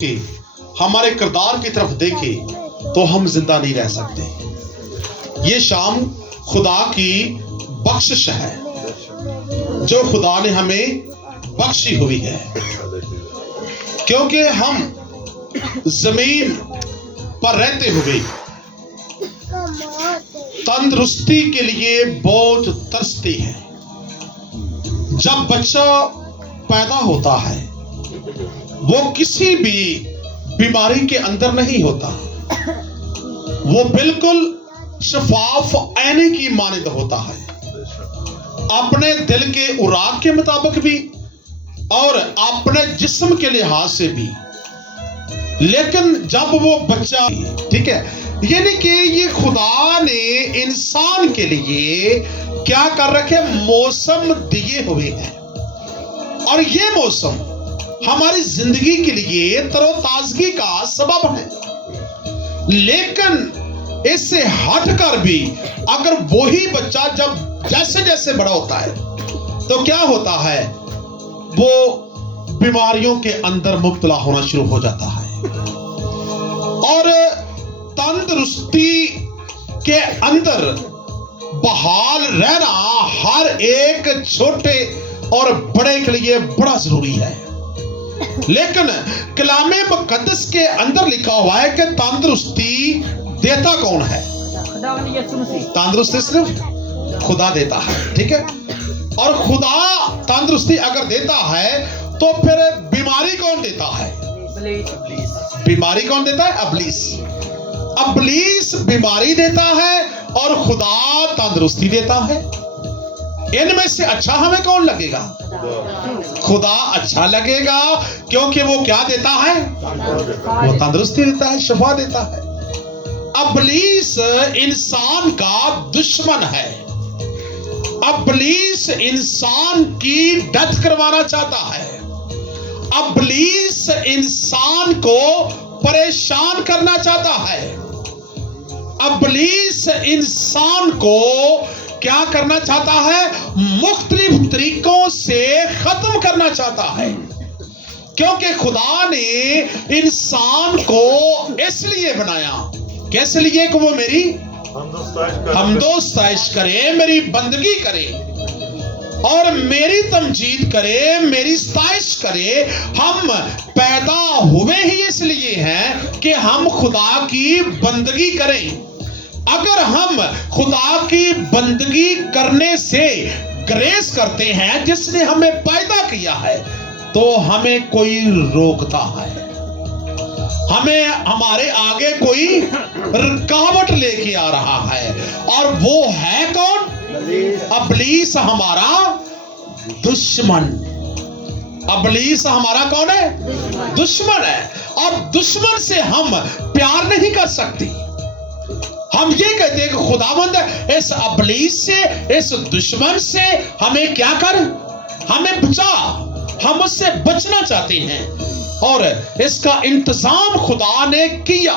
کہ ہمارے کردار کی طرف دیکھیں تو ہم زندہ نہیں رہ سکتے. یہ شام خدا کی بخشش ہے جو خدا نے ہمیں بخشی ہوئی ہے، کیونکہ ہم زمین پر رہتے ہوئے تندرستی کے لیے بہت ترستے ہیں. جب بچہ پیدا ہوتا ہے وہ کسی بھی بیماری کے اندر نہیں ہوتا، وہ بالکل شفاف آئینے کی مانند ہوتا ہے، اپنے دل کے اراق کے مطابق بھی اور اپنے جسم کے لحاظ سے بھی. لیکن جب وہ بچہ ٹھیک ہے، یعنی کہ یہ خدا نے انسان کے لیے کیا کر رکھے، موسم دیے ہوئے ہیں، اور یہ موسم ہماری زندگی کے لیے تر و تازگی کا سبب ہے. لیکن اس سے ہٹ کر بھی اگر وہی بچہ جب جیسے جیسے بڑا ہوتا ہے تو کیا ہوتا ہے، وہ بیماریوں کے اندر مبتلا ہونا شروع ہو جاتا ہے، اور تندرستی کے اندر بحال رہنا ہر ایک چھوٹے اور بڑے کے لیے بڑا ضروری ہے. لیکن کلام مقدس کے اندر لکھا ہوا ہے کہ تندرستی دیتا کون ہے؟ تندرستی صرف خدا دیتا ہے، ٹھیک ہے. اور خدا تندرستی اگر دیتا ہے تو پھر بیماری کون دیتا ہے؟ بیماری کون دیتا ہے؟ ابلیس. ابلیس بیماری دیتا ہے اور خدا تندرستی دیتا ہے. ان میں سے اچھا ہمیں کون لگے گا؟ خدا اچھا لگے گا، کیونکہ وہ کیا دیتا ہے؟ وہ تندرستی دیتا ہے، شفا دیتا ہے. ابلیس انسان کا دشمن ہے. ابلیس انسان کی ڈیتھ کروانا چاہتا ہے. ابلیس انسان کو پریشان کرنا چاہتا ہے. ابلیس انسان کو کیا کرنا چاہتا ہے؟ مختلف طریقوں سے ختم کرنا چاہتا ہے. کیونکہ خدا نے انسان کو اس لیے بنایا، کیسے لیے کہ وہ میری حمد و ستائش کرے، میری بندگی کرے اور میری تمجید کرے، میری ستائش کرے. ہم پیدا ہوئے ہی اس لیے ہیں کہ ہم خدا کی بندگی کریں. اگر ہم خدا کی بندگی کرنے سے گریز کرتے ہیں جس نے ہمیں پیدا کیا ہے، تو ہمیں کوئی روکتا ہے، ہمیں ہمارے آگے کوئی رکاوٹ لے کے آ رہا ہے، اور وہ ہے کون؟ ابلیس ہمارا دشمن. ابلیس ہمارا کون ہے؟ دشمن ہے. اور دشمن سے ہم پیار نہیں کر سکتے. ہم یہ کہتے ہیں کہ خداوند اس ابلیس سے، اس دشمن سے ہمیں کیا کر، ہمیں بچا. ہم اس سے بچنا چاہتے ہیں، اور اس کا انتظام خدا نے کیا.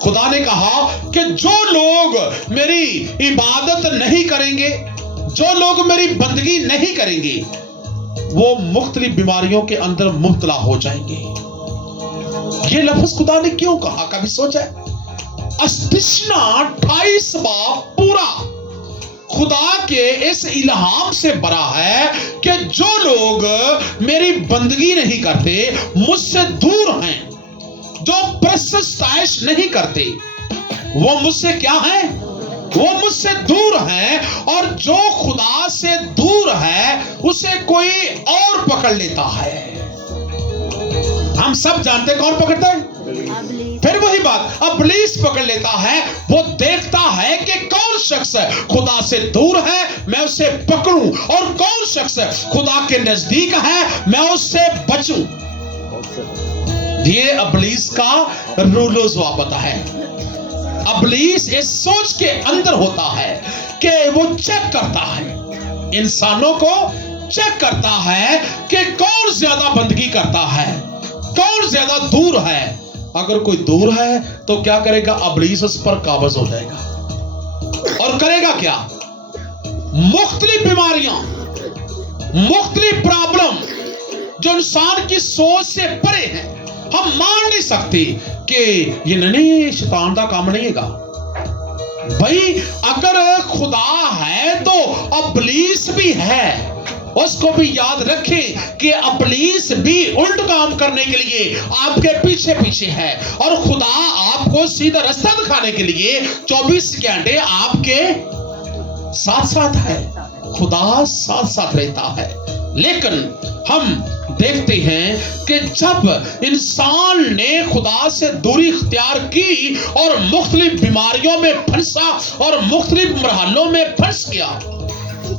خدا نے کہا کہ جو لوگ میری عبادت نہیں کریں گے، جو لوگ میری بندگی نہیں کریں گے، وہ مختلف بیماریوں کے اندر مبتلا ہو جائیں گے. یہ لفظ خدا نے کیوں کہا، کبھی سوچا ہے؟ استثنا 28 باب پورا خدا کے اس الہام سے بھرا ہے کہ جو لوگ میری بندگی نہیں کرتے، مجھ سے دور ہیں، جو پرستش ستائش نہیں کرتے، وہ مجھ سے کیا ہیں؟ وہ مجھ سے دور ہیں. اور جو خدا سے دور ہے اسے کوئی اور پکڑ لیتا ہے. ہم سب جانتے ہیں کون پکڑتا ہے؟ پھر وہی بات، ابلیس پکڑ لیتا ہے. وہ دیکھتا ہے کہ کون شخص خدا سے دور ہے، میں اسے پکڑوں، اور کون شخص خدا کے نزدیک ہے، میں اس سے بچوں. یہ ابلیس کا رول و ضوابط ہے. ابلیس اس سوچ کے اندر ہوتا ہے کہ وہ چیک کرتا ہے، انسانوں کو چیک کرتا ہے کہ کون زیادہ بندگی کرتا ہے، کون زیادہ دور ہے. اگر کوئی دور ہے تو کیا کرے گا؟ ابلیس اس پر قابض ہو جائے گا، اور کرے گا کیا؟ مختلف بیماریاں، مختلف پرابلم جو انسان کی سوچ سے پرے ہیں، ہم مان نہیں سکتے کہ یہ نہیں شیطان کا کام نہیں گا بھائی. اگر خدا ہے تو ابلیس بھی ہے. اس کو بھی یاد رکھیں کہ ابلیس بھی الٹ کام کرنے کے لیے آپ کے پیچھے پیچھے ہے, اور خدا آپ کو سیدھا راستہ دکھانے کے لیے 24 گھنٹے آپ کے ساتھ ساتھ ہے. خدا ساتھ ساتھ رہتا ہے. لیکن ہم دیکھتے ہیں کہ جب انسان نے خدا سے دوری اختیار کی اور مختلف بیماریوں میں پھنسا اور مختلف مرحلوں میں پھنس گیا,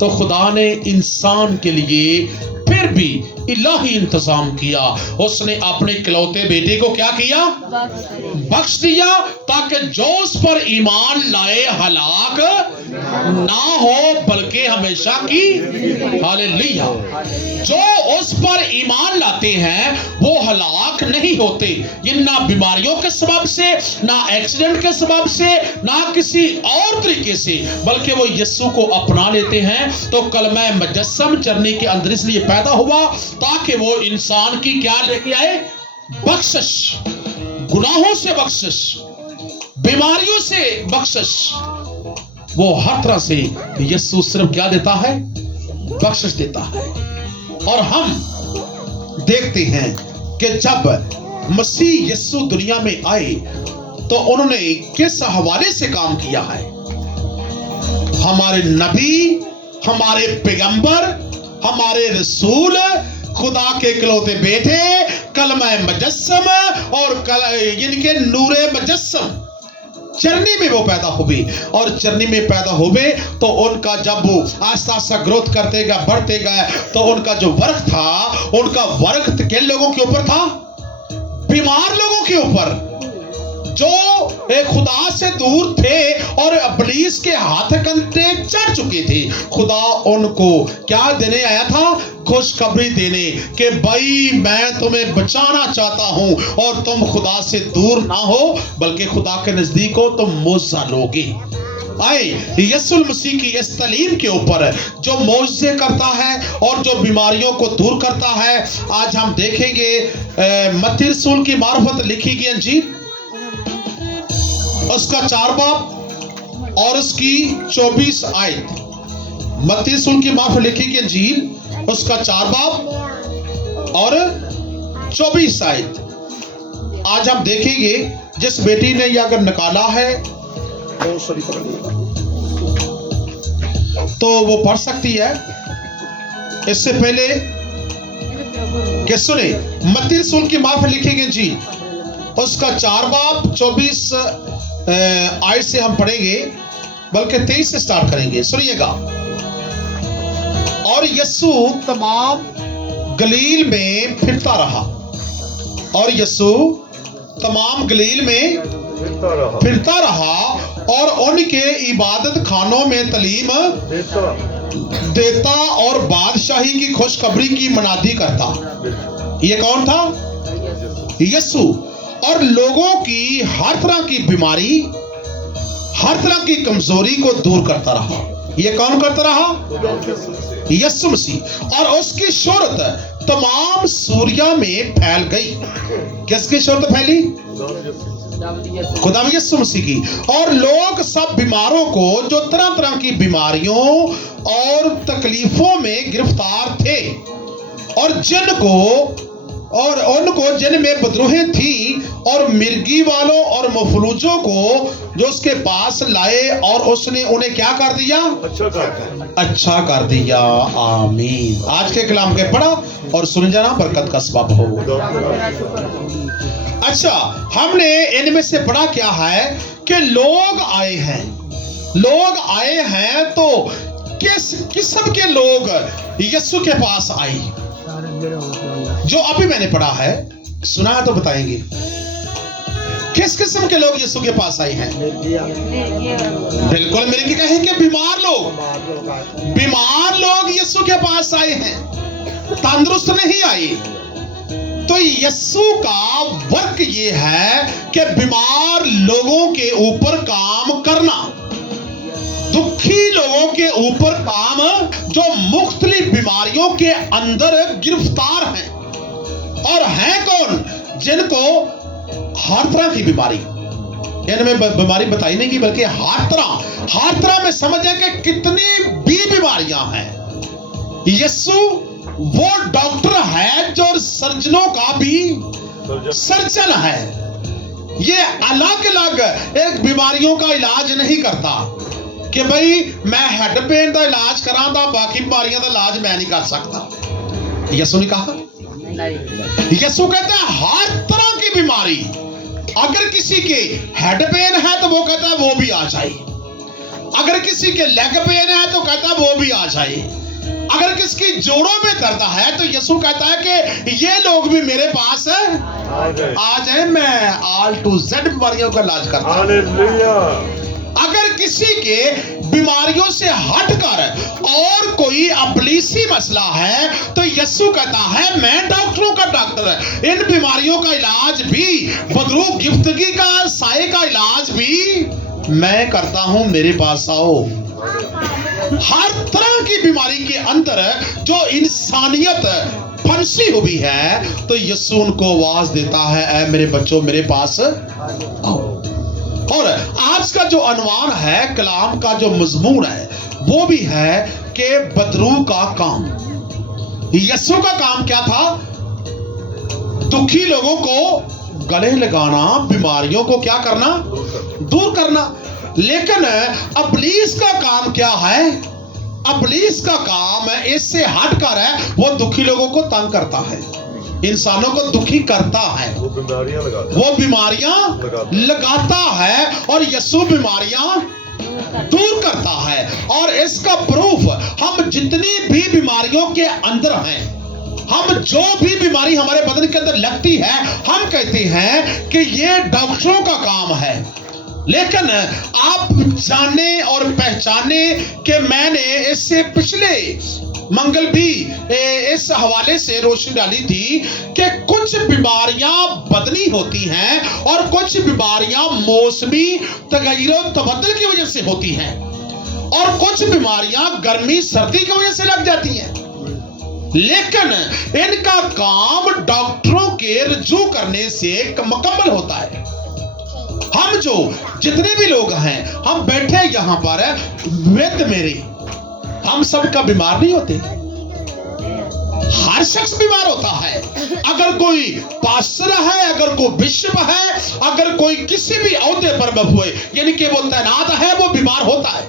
تو خدا نے انسان کے لیے پھر بھی الہی انتظام کیا. اس نے اپنے اکلوتے بیٹے کو کیا کیا؟ بخش دیا, تاکہ جو اس پر ایمان لائے ہلاک نہ ہو بلکہ ہمیشہ کی. ہاللیلویا. جو اس پر ایمان لاتے ہیں وہ ہلاک نہیں ہوتے, یہ نہ بیماریوں کے سبب سے, نہ ایکسیڈنٹ کے سبب سے, نہ کسی اور طریقے سے, بلکہ وہ یسوع کو اپنا لیتے ہیں. تو کلمہ مجسم چرنی کے اندر اس لیے پیدا ہوا تاکہ وہ انسان کی کیا لے کے آئے؟ بخشش, گناہوں سے بخشش, بیماریوں سے بخشش. وہ ہر طرح سے یسوع صرف کیا دیتا ہے؟ بخشش دیتا ہے. اور ہم دیکھتے ہیں کہ جب مسیح یسوع دنیا میں آئے تو انہوں نے کس حوالے سے کام کیا ہے؟ ہمارے نبی, ہمارے پیغمبر, ہمارے رسول, خدا کے اکلوتے بیٹے, کلمہ مجسم اور یعنی کہ نور مجسم چرنی میں وہ پیدا ہوئے. اور چرنی میں پیدا ہوئے تو ان کا جب وہ آہستہ آہستہ گروتھ کرتے گئے, بڑھتے گئے, تو ان کا جو ورک تھا, ان کا ورک کن لوگوں کے اوپر تھا؟ بیمار لوگوں کے اوپر, جو خدا سے دور تھے اور ابلیس کے ہاتھ کنٹے چڑھ چکے تھے. خدا ان کو کیا دینے آیا تھا؟ خوشخبری دینے کہ بھائی میں تمہیں بچانا چاہتا ہوں اور تم خدا سے دور نہ ہو بلکہ خدا کے نزدیک ہو, تم معجزہ لوگے. آئے یسوع المسیح کی اس تعلیم کے اوپر جو معجزے کرتا ہے اور جو بیماریوں کو دور کرتا ہے, آج ہم دیکھیں گے متی رسول کی معرفت لکھی گئی انجیل اس کا 4 باب اور اس کی 24 آیت. متی رسول کی معرفت لکھی گئی انجیل اس کا 4 باب اور 24 آیت. آج ہم دیکھیں گے, جس بیٹی نے یہ اگر نکالا ہے تو وہ پڑھ سکتی ہے. اس سے پہلے کہ سنیں, متی رسول کی معرفت لکھی گئی انجیل اس کا 4 باب 24 آیت سے ہم پڑھیں گے, بلکہ 23 سے سٹارٹ کریں گے. سنیے گا. اور یسوع تمام گلیل میں پھرتا رہا, اور یسوع تمام گلیل میں پھرتا رہا اور ان کے عبادت خانوں میں تعلیم دیتا اور بادشاہی کی خوشخبری کی منادی کرتا. یہ کون تھا؟ یسوع. اور لوگوں کی ہر طرح کی بیماری, ہر طرح کی کمزوری کو دور کرتا رہا. یہ کون کرتا رہا؟ یسوع مسیح. اور اس کی شہرت تمام سوریا میں پھیل گئی. کس کی شہرت پھیلی؟ خدا یسوع مسیح کی. اور لوگ سب بیماروں کو جو طرح طرح کی بیماریوں اور تکلیفوں میں گرفتار تھے اور ان کو جن میں بدروہیں تھیں اور مرگی والوں اور مفلوجوں کو جو اس کے پاس لائے, اور اس نے انہیں کیا کر دیا؟ اچھا کر دیا. آمین. آج کے کلام کے پڑھا اور سن جانا برکت کا سبب ہو. اچھا, ہم نے ان میں سے پڑھا کیا ہے کہ لوگ آئے ہیں تو کس قسم کے لوگ یسوع کے پاس آئے؟ جو ابھی میں نے پڑھا ہے, سنا ہے تو بتائیں گے. کس قسم کے لوگ یسوع کے پاس آئے ہیں؟ بالکل میرے کہیں کہ بیمار لوگ یسوع کے پاس آئے ہیں, تندرست نہیں آئے. تو یسوع کا ورک یہ ہے کہ بیمار لوگوں کے اوپر کام کرنا, دکھی لوگوں کے اوپر کام, جو مختلف بیماریوں کے اندر گرفتار ہیں. اور ہیں کون؟ جن کو ہر طرح کی بیماری، یعنی میں بیماری بتائی نہیں کی بلکہ ہر طرح میں سمجھیں کہ کتنی بھی بیماریاں ہیں، یسو وہ ڈاکٹر ہے جو سرجنوں کا بھی سرجن ہے. یہ الگ الگ ایک بیماریوں کا علاج نہیں کرتا کہ بھئی میں ہیڈ پین دا علاج کراں دا باقی بیماریاں دا علاج میں نہیں کر سکتا. یسو نے کہا، یسو کہتا ہے ہر طرح کی بیماری، اگر کسی کے ہیڈ پین ہے تو وہ کہتا ہے وہ بھی آ جائے، اگر کسی کے لیگ پین ہے تو کہتا ہے وہ بھی آ جائے، اگر کس کی جوڑوں میں درد ہے تو یسوع کہتا ہے کہ یہ لوگ بھی میرے پاس آ جائیں، میں آل ٹو زیڈ بیماریوں کا علاج کرتا ہوں. اگر کسی کے بیماریوں سے ہٹ کر اور کوئی ابلیسی مسئلہ ہے تو یسوع کہتا ہے میں ڈاکٹروں کا ڈاکٹر ہے، ان بیماریوں کا علاج بھی، بدرو گفتگی کا سائے کا علاج بھی میں کرتا ہوں، میرے پاس آؤ. ہر طرح کی بیماری کے اندر جو انسانیت پھنسی ہوئی ہے تو یسوع ان کو آواز دیتا ہے اے میرے بچوں میرے پاس آؤ. اور آج کا جو عنوان ہے، کلام کا جو مضمون ہے وہ بھی ہے کہ بدرو کا کام. یسوع کا کام کیا تھا؟ دکھی لوگوں کو گلے لگانا، بیماریوں کو کیا کرنا؟ دور کرنا. لیکن ابلیس کا کام کیا ہے؟ ابلیس کا کام ہے اس سے ہٹ کر ہے، وہ دکھی لوگوں کو تنگ کرتا ہے، انسانوں کو دکھی کرتا ہے، وہ بیماریاں لگاتا ہے، اور یسوع بیماریاں دور کرتا ہے. اور اس کا پروف ہم جتنی بھی بیماریوں کے اندر ہیں، ہم جو بھی بیماری ہمارے بدن کے اندر لگتی ہے ہم کہتے ہیں کہ یہ ڈاکٹروں کا کام ہے. لیکن آپ جاننے اور پہچانے کہ میں نے اس سے پچھلے منگل بھی اس حوالے سے روشنی ڈالی تھی کہ کچھ بیماریاں بدنی ہوتی ہیں اور کچھ بیماریاں موسمی تغیر و تبدل کی وجہ سے ہوتی ہیں، اور کچھ بیماریاں گرمی سردی کی وجہ سے لگ جاتی ہیں. لیکن ان کا کام ڈاکٹروں کے رجوع کرنے سے مکمل ہوتا ہے. ہم جو جتنے بھی لوگ ہیں، ہم بیٹھے یہاں پر ود میری، ہم سب کا بیمار نہیں ہوتے، ہر شخص بیمار ہوتا ہے. اگر کوئی پاسٹر ہے، اگر کوئی بشپ ہے، اگر کوئی کسی بھی عہدے پر ہوئے یعنی کہ وہ تعینات ہے، وہ بیمار ہوتا ہے.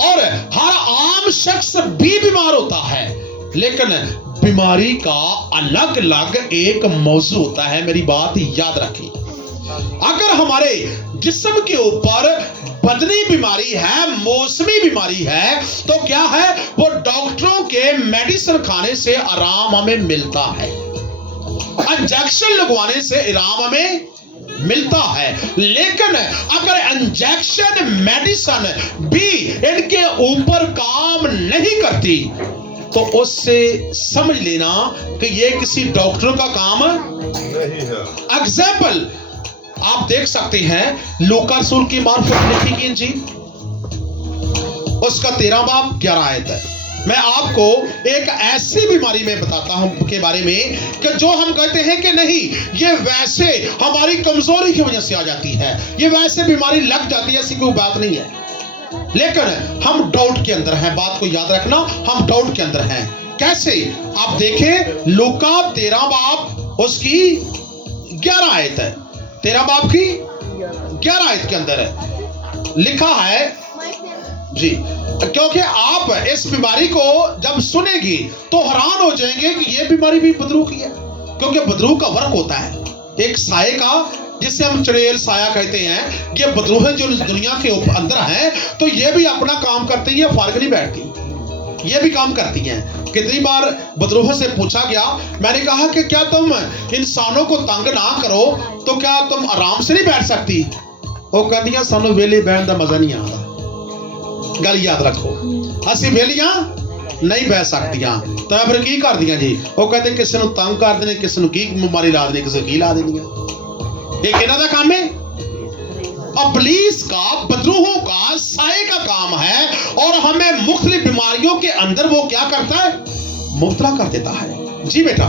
اور ہر عام شخص بھی بیمار ہوتا ہے. لیکن بیماری کا الگ الگ ایک موضوع ہوتا ہے. میری بات یاد رکھیں، اگر ہمارے جسم کے اوپر بدنی بیماری ہے، موسمی بیماری ہے، تو کیا ہے؟ وہ ڈاکٹروں کے میڈیسن کھانے سے آرام ہمیں ملتا ہے، انجیکشن لگوانے سے آرام ہمیں ملتا ہے. لیکن اگر انجیکشن میڈیسن بھی ان کے اوپر کام نہیں کرتی تو اس سے سمجھ لینا کہ یہ کسی ڈاکٹر کا کام نہیں ہے. ایگزامپل آپ دیکھ سکتے ہیں لوکا رسول کی معرفت لکھی گئی انجیل، اس کا 13 باب 11 آیت ہے. میں آپ کو ایک ایسی بیماری میں بتاتا ہوں کے بارے میں کہ جو ہم کہتے ہیں کہ نہیں یہ ویسے ہماری کمزوری کی وجہ سے آ جاتی ہے، یہ ویسے بیماری لگ جاتی ہے، ایسی کوئی بات نہیں ہے. لیکن ہم ڈاؤٹ کے اندر ہیں، بات کو یاد رکھنا، ہم ڈاؤٹ کے اندر ہیں. کیسے؟ آپ دیکھیں لوکا 13 باب اس کی 11 آیت ہے، 13 باب کی 11 آیت کے اندر ہے لکھا ہے جی، کیونکہ آپ اس بیماری کو جب سنیں گی تو حیران ہو جائیں گے کہ یہ بیماری بھی بدرو کی ہے. کیونکہ بدرو کا ورق ہوتا ہے ایک سائے کا، جسے ہم چڑیل سایہ کہتے ہیں. یہ بدرو ہے جو دنیا کے اندر ہیں، تو یہ بھی اپنا کام کرتی ہیں، فارغ نہیں بیٹھتی، یہ بھی کام کرتی ہیں. کتنی بار بدروہ سے پوچھا گیا، میں نے کہا کہ کیا تم انسانوں کو تنگ نہ کرو تو کیا تم آرام سے نہیں بیٹھ سکتی؟ وہ کہتی ہیں سانو ویلے بیٹھنے دا مزہ نہیں آتا. گل یاد رکھو، اسی ویلیاں نہیں بیٹھ سکتیاں. تو پھر کی کر دیا جی؟ وہ کہتے کسی نو تنگ کر دینے، کسی نو کی بیماری لا دینے، کسی کی لا دینی. یہ کہنا دا کام ہے ابلیس کا، بدروہوں کا، سائے کا کام ہے، اور ہمیں مختلف بیماریوں کے اندر وہ کیا کرتا ہے؟ مبتلا کر دیتا ہے. جی بیٹا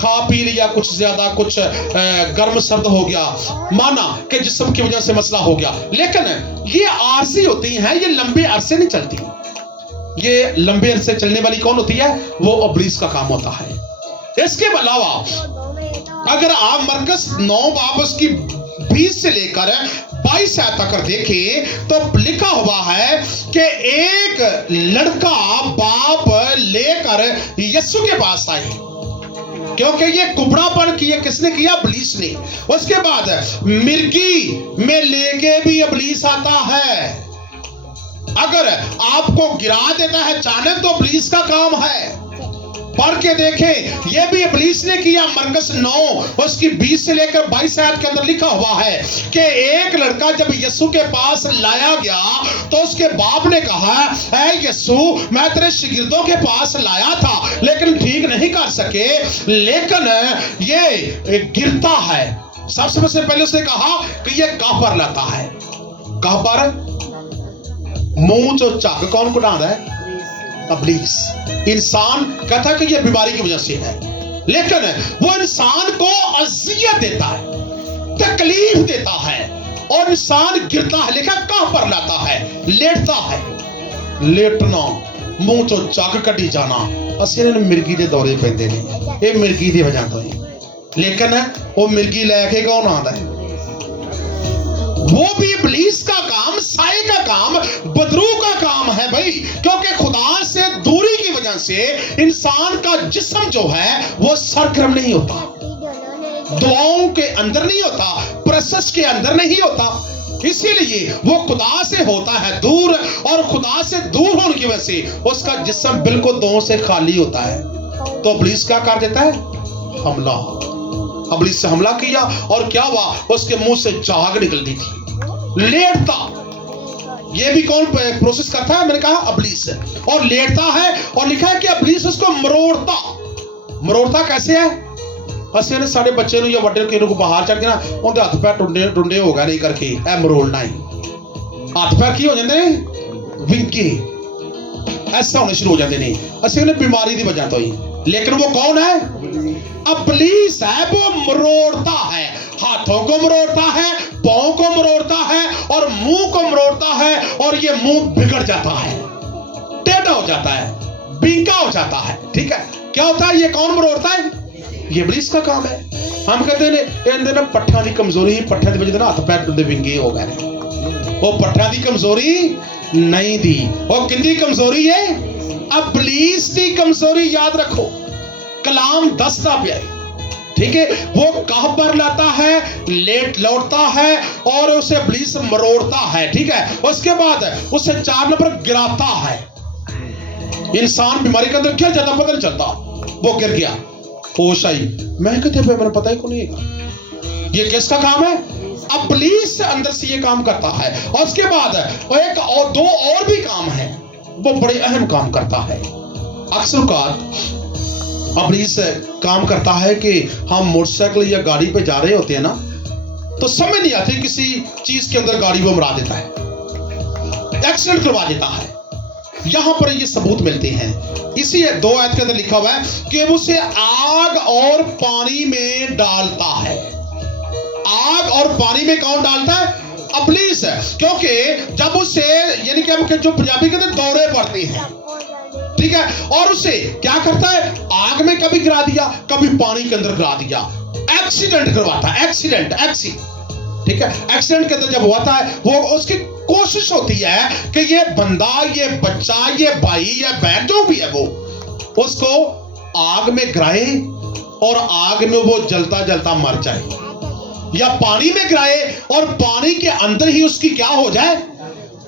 کھا پی لیا کچھ زیادہ, کچھ گرم سرد ہو گیا, مانا کہ جسم کی وجہ سے مسئلہ ہو گیا, لیکن یہ عارضی ہوتی ہیں, یہ لمبے عرصے نہیں چلتی. یہ لمبے عرصے چلنے والی کون ہوتی ہے؟ وہ ابلیس کا کام ہوتا ہے. اس کے علاوہ اگر آپ مرکز 9 باب اس کی 20 سے لے کر 22 آیت تک دیکھیں تو لکھا ہوا ہے کہ ایک لڑکا باپ لے کر یسوع کے پاس آئے, کیونکہ یہ کبڑا پن کیا کس نے کیا؟ ابلیس نے. اس کے بعد مرگی میں لے کے بھی ابلیس آتا ہے. اگر آپ کو گرا دیتا ہے چانک تو ابلیس کا کام ہے. پڑھ کے دیکھیں, یہ بھی ابلیس نے کیا. مرکز 9 اس کی 20 سے لے کر 22 آیت کے اندر لکھا ہوا ہے کہ ایک لڑکا جب یسوع کے پاس لایا گیا تو اس کے باپ نے کہا, اے یسوع میں تیرے شاگردوں کے پاس لایا تھا لیکن ٹھیک نہیں کر سکے, لیکن یہ گرتا ہے. سب سے پہلے اس نے کہا کہ یہ کہاں پر لاتا ہے؟ کہاں پر؟ منہ جو چاک کون کو ڈال رہا ہے؟ ابلیس. انسان کہتا ہے کہ یہ بیماری کی وجہ سے ہے, لیکن وہ انسان کو اذیت دیتا ہے, تکلیف دیتا ہے, اور انسان گرتا ہے. لکھا کہاں پر لاتا ہے؟ لیٹتا ہے. لیٹنا, منہ چو چاک کٹی جانا, اسی نے مرگی دے دورے پیندے نہیں, یہ مرگی دی وجہ تو ہی. لیکن وہ مرگی لے کے کون آتا ہے؟ وہ بھی ابلیس کا کام, سائے کا کام, بدرو کا کام ہے بھائی. کیونکہ خدا سے دوری کی وجہ سے انسان کا جسم جو ہے وہ سرگرم نہیں ہوتا, دعاؤں کے اندر نہیں ہوتا, پرسس کے اندر نہیں ہوتا. اسی لیے وہ خدا سے ہوتا ہے دور, اور خدا سے دور ہونے کی وجہ سے اس کا جسم بالکل دعاؤں سے خالی ہوتا ہے. تو ابلیس کیا کر دیتا ہے؟ حملہ. ابلیس سے حملہ کیا, اور کیا ہوا؟ اس کے منہ سے جھاگ نکلتی تھی. لیٹتا, یہ بھی کون پروسیس کرتا ہے؟ میں نے کہا ابلیس. اور لیٹتا ہے, اور لکھا ہے کہ ابلیس اس کو مروڑتا. مروڑتا کیسے ہے؟ اسی نے سارے بچے نو یا وڈے کو باہر چڑھ کے نا ان دے ہاتھ پیر ٹنڈے ہو گئے نہیں کر کے اے مروڑنا ہی. ہاتھ پیر کی ہو جاندے نے ونکے, ایسا ہونے شروع ہو جاتے ہیں. اسی نے بیماری دی وجہ تو ہی. لیکن وہ کون ہے؟ ابلیس ہے. وہ مروڑتا ہے, ہاتھوں کو مروڑتا ہے, پاؤں کو مروڑتا ہے, اور منہ کو مروڑتا ہے, اور یہ منہ بگڑ جاتا ہے, ٹیڑھا ہو جاتا ہے, بینکا ہو جاتا ہے. ٹھیک ہے, کیا ہوتا ہے؟ یہ کون مروڑتا ہے؟ یہ ابلیس کا کام ہے. ہم کہتے ہیں ان پٹھاں دی کمزوری, پٹھاں دی وجہ ہاتھ پیر ٹوٹے ونگے ہو گئے. وہ پٹھاں دی کمزوری نہیں دی, وہ کندی کمزوری ہے؟ ابلیس دی کمزوری. یاد رکھو, کلام دستا پہ ہے. ٹھیک ہے, وہ کہاں پر لاتا ہے؟ لوٹتا ہے, اور اسے ابلیس مروڑتا ہے. ٹھیک ہے, اس کے بعد اسے 4 نمبر گراتا ہے. انسان بیماری کے اندر گر جاتا, پتہ نہیں چلتا, وہ گر گیا, ہوش آئی, میں کہتے ہیں میں پتہ ہی کو نہیں. یہ کس کا کام ہے؟ ابلیس سے اندر سے یہ کام کرتا ہے. اور اس کے بعد ایک اور 2 اور بھی کام ہیں, وہ بڑے اہم کام کرتا ہے. اکثر اوقات ابلیس کام کرتا ہے کہ ہم موٹر سائیکل یا گاڑی پہ جا رہے ہوتے ہیں نا, تو سمجھ نہیں آتی کسی چیز کے اندر گاڑی وہ مرا دیتا ہے, ایکسیڈنٹ کروا دیتا ہے. یہاں پر یہ ثبوت ملتے ہیں. اسی 2 آیت کے اندر لکھا ہوا ہے کہ اسے آگ اور پانی میں ڈالتا ہے. آگ اور پانی میں کون ڈالتا ہے؟ ابلیس ہے. کیونکہ جب اسے, یعنی کہ جو پنجابی کے اندر دورے پڑتے ہیں, ٹھیک ہے, اور اسے کیا کرتا ہے؟ آگ میں کبھی گرا دیا, کبھی پانی کے اندر گرا دیا, ایکسیڈنٹ کرواتا ہے. ایکسیڈنٹ, ٹھیک ہے, ایکسیڈنٹ کے اندر جب ہوتا ہے, وہ اس کی کوشش ہوتی ہے کہ یہ بندہ, یہ بچہ, یہ بھائی یا بہن جو بھی ہے, وہ اس کو آگ میں گرائے, اور آگ میں وہ جلتا جلتا مر جائے, یا پانی میں گرائے اور پانی کے اندر ہی اس کی کیا ہو جائے؟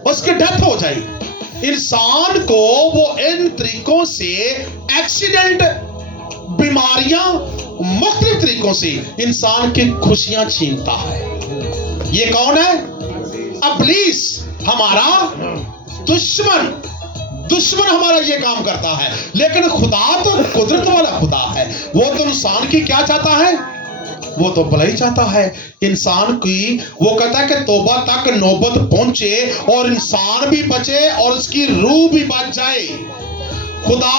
اس کی ڈیتھ ہو جائے. انسان کو وہ ان طریقوں سے ایکسیڈنٹ, بیماریاں, مختلف طریقوں سے انسان کی خوشیاں چھینتا ہے. یہ کون ہے؟ ابلیس, ہمارا دشمن. دشمن ہمارا یہ کام کرتا ہے. لیکن خدا تو قدرت والا خدا ہے. وہ تو انسان کی کیا چاہتا ہے؟ وہ تو بھلائی چاہتا ہے انسان کی. وہ کہتا ہے کہ توبہ تک نوبت پہنچے اور انسان بھی بچے اور اس کی روح بھی بچ جائے. خدا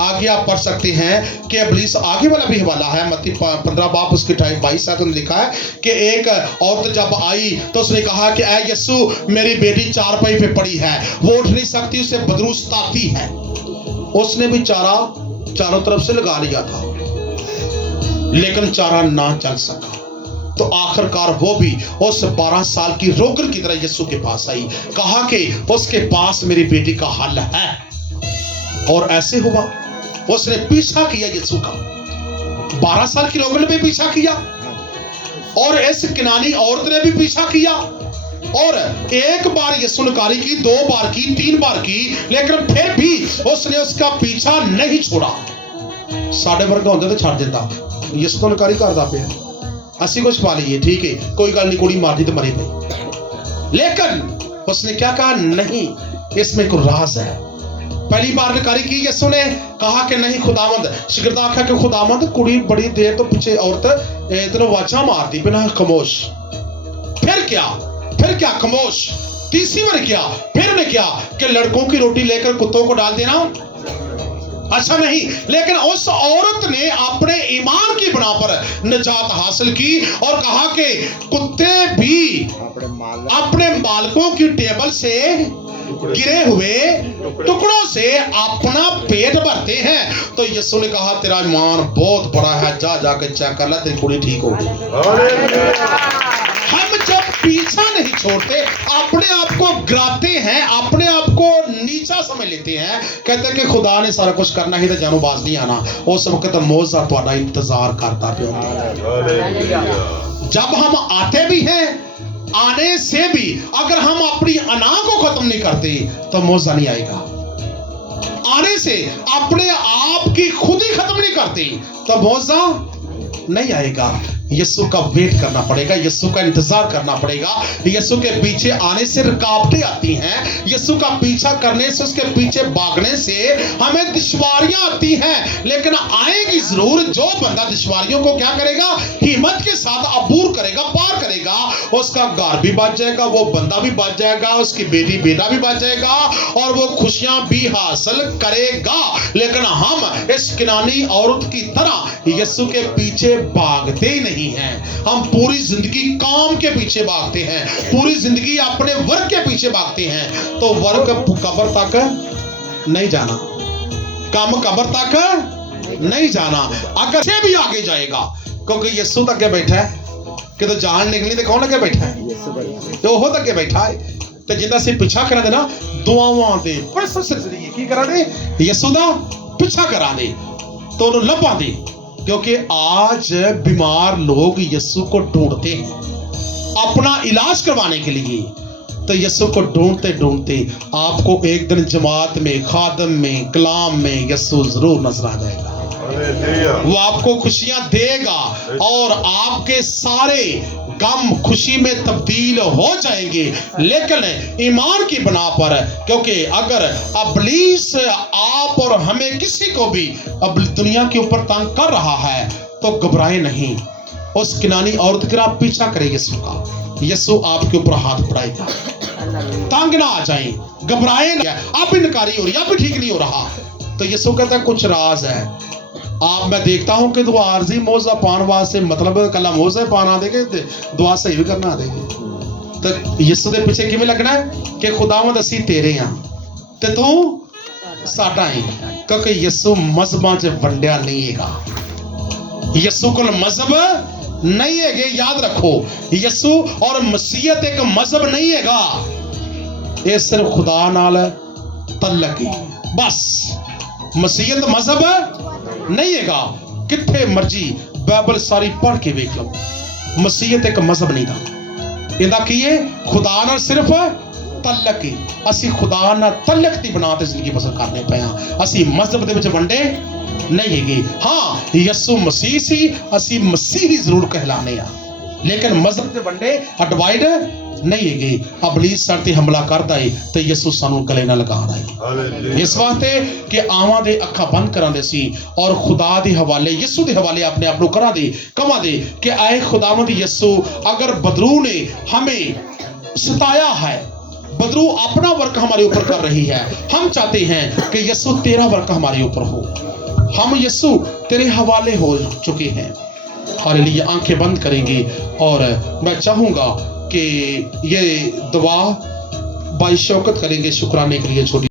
آگے آپ پڑھ سکتے ہیں کہ ابلیس آگے والا بھی حوالہ ہے متی 15 باب اس کے 22 آیت میں لکھا ہے کہ ایک عورت جب آئی تو اس نے کہا کہ اے یسوع میری بیٹی چارپائی پہ پڑی ہے، وہ اٹھ نہیں سکتی، اسے بدبو ستاتی ہے۔ اس نے بھی چاروں طرف سے لگا لیا تھا لیکن چارہ نہ چل سکا، تو آخرکار وہ بھی اس 12 سال کی روگر کی طرح یسوع کے پاس آئی، کہا کہ اس کے پاس میری بیٹی کا حل ہے، اور ایسے ہوا اس نے پیچھا کیا یسوع کا، 12 سال کی روگر نے بھی پیچھا کیا اور اس کنانی عورت نے بھی پیچھا کیا، اور ایک بار یسوع نے کاری کی، 2 بار کی، 3 بار کی، لیکن پھر بھی اس نے اس کا پیچھا نہیں چھوڑا۔ ساڑھے ورگا ہوندے تو چھڑ دیتا، یسوع نے کاری کردا پیا، اسی کچھ پا لیے، ٹھیک ہے کوئی گل نہیں، کڑی مار دی تو مری پئی، لیکن اس نے کیا کہا؟ نہیں، اس میں کوئی راز ہے۔ پہلی بار نے کاری کی، یسوع نے کہا کہ نہیں خداوند، شاگرد آکھا کہ خداوند کڑی بڑی دیر تو پیچھے عورت اتنا واجہ مارتی پہ، نہ خاموش۔ پھر کیا خاموش۔ تیسری بار کیا، پھر نے کیا کہ لڑکوں کی روٹی لے کر کتوں کو ڈال دینا، اچھا نہیں، لیکن اس عورت نے اپنے ایمان کی بنا پر نجات حاصل کی اور کہا کہ کتے بھی اپنے مالکوں کی ٹیبل سے گرے ہوئے ٹکڑوں سے اپنا پیٹ بھرتے ہیں۔ تو یسوع نے کہا تیرا ایمان بہت بڑا ہے، جا کے چیک کر لے، تیری کڑی ٹھیک ہوگی۔ ہم جب پیچھا نہیں چھوڑتے، اپنے آپ کو گراتے ہیں، اپنے آپ کو نیچا سمجھ لیتے ہیں، کہتے ہیں کہ خدا نے سارا کچھ کرنا ہی تو جانو باز نہیں آنا، اس وقت موعظہ تہاڈا انتظار کرتا پیا۔ جب ہم آتے بھی ہیں، آنے سے بھی اگر ہم اپنی انا کو ختم نہیں کرتے تو موعظہ نہیں آئے گا۔ آنے سے اپنے آپ کی خود ہی ختم نہیں کرتے تو موعظہ نہیں آئے گا۔ یسوع کا ویٹ کرنا پڑے گا، یسوع کا انتظار کرنا پڑے گا۔ یسوع کے پیچھے آنے سے رکاوٹیں آتی ہیں، یسوع کا پیچھا کرنے سے، اس کے پیچھے بھاگنے سے ہمیں دشواریاں آتی ہیں، لیکن آئے گی ضرور۔ جو بندہ دشواریوں کو کیا کرے گا؟ ہمت کے ساتھ عبور کرے گا، پار کرے گا، اس کا گھر بھی بچ جائے گا، وہ بندہ بھی بچ جائے گا، اس کی بیٹی بیٹا بھی بچ جائے گا، اور وہ خوشیاں بھی حاصل کرے گا۔ لیکن ہم اس کنانی عورت کی طرح یسوع کے پیچھے بھاگتے ہی نہیں ہیں، ہم پوری زندگی کام کے پیچھے بھاگتے ہیں، پوری زندگی اپنے ورک کے پیچھے بھاگتے ہیں، تو ورک قبر تک نہیں جانا، کام قبر تک نہیں جانا، اگر سے بھی آگے جائے گا، کیونکہ یسوع تک کے بیٹھا ہے کہ تو جان نکلی تو کون لگے بیٹھا ہے؟ تو وہ تک کے بیٹھا ہے، تو جنہ سے پیچھا کرا دے نا دعاواں دے پرسس سے ذریعے کی کرا دے، یسوع دا پیچھا کرا دے تو انہوں لبا دے، کیونکہ آج بیمار لوگ یسوع کو ڈھونڈتے ہیں اپنا علاج کروانے کے لیے، تو یسوع کو ڈھونڈتے آپ کو ایک دن جماعت میں، خادم میں، کلام میں یسوع ضرور نظر آ جائے گا، وہ آپ کو خوشیاں دے گا اور آپ کے سارے غم خوشی میں تبدیل ہو جائیں گے، لیکن ایمان کی بنا پر، کیونکہ اگر ابلیس آپ اور ہمیں کسی کو بھی دنیا کے اوپر تنگ کر رہا ہے تو گھبرائے نہیں، اس کنانی عورت کا پیچھا کرے یسوع کا، یسوع آپ کے اوپر ہاتھ بڑھائے گا، تنگ نہ آ جائیں، گھبرائے نہ، آپ انکاری ہو رہی ہے، آپ ٹھیک نہیں ہو رہا، تو یسوع کہتا ہے کچھ راز ہے۔ آپ میں دیکھتا ہوں کہ دعا عارضی موضع پان واسطے مطلب کلا موضع پان آ دے گے دعا صحیح بھی کرنا آ دے گی، تو یسوع دے پیچھے کیویں لگنا ہے کہ خداوند اسی تیرے ہاں تے تو ساڈا ہے، کیونکہ یسوع مذہباں چ ونڈیا نہیں ہے گا، یسوع کول مذہب نہیں ہے گے، یاد رکھو یسوع اور مسیحیت ایک مذہب نہیں ہے گا، یہ صرف خدا نال تعلق ہے بس، مسیحیت مذہب نہیں ہے گا، کتھے مرجی بائبل ساری پڑھ کے دیکھ لو، مسیحیت ایک مذہب نہیں تھا، یہ کیے خدا نال صرف تعلق ہے، اسی خدا نال تعلق دی بنا تے زندگی بسر کرنے پے ہاں، اسی مذہب دے وچ ونڈے نہیں گے، ہاں یسوع مسیح سی، اسی مسیحی ضرور کہلانے ہاں، لیکن مذہب دے ونڈے ڈیوائڈ نہیں گے، ابلیس سر تے حملہ کردا ہے تے یسوع سانوں گلے نہ لگا رہا ہے، اس واسطے کہ آواں دے اکھاں بند کراں دے سی اور خدا دے حوالے، یسوع دے حوالے اپنے آپ نو کراں دے، کہاں دے کہ اے خداوند یسوع، اگر بدرو نے ہمیں ستایا ہے، بدرو اپنا ورک ہمارے اوپر کر رہی ہے، ہم چاہتے ہیں کہ یسوع تیرا ورک ہمارے اوپر ہو، ہم یسوع تیرے حوالے ہو چکے ہیں. ہاللیلویا. آنکھیں بند کریں گے اور میں چاہوں گا کہ یہ دعا باعث شوقت کریں گے شکرانے کے لیے. چھوٹی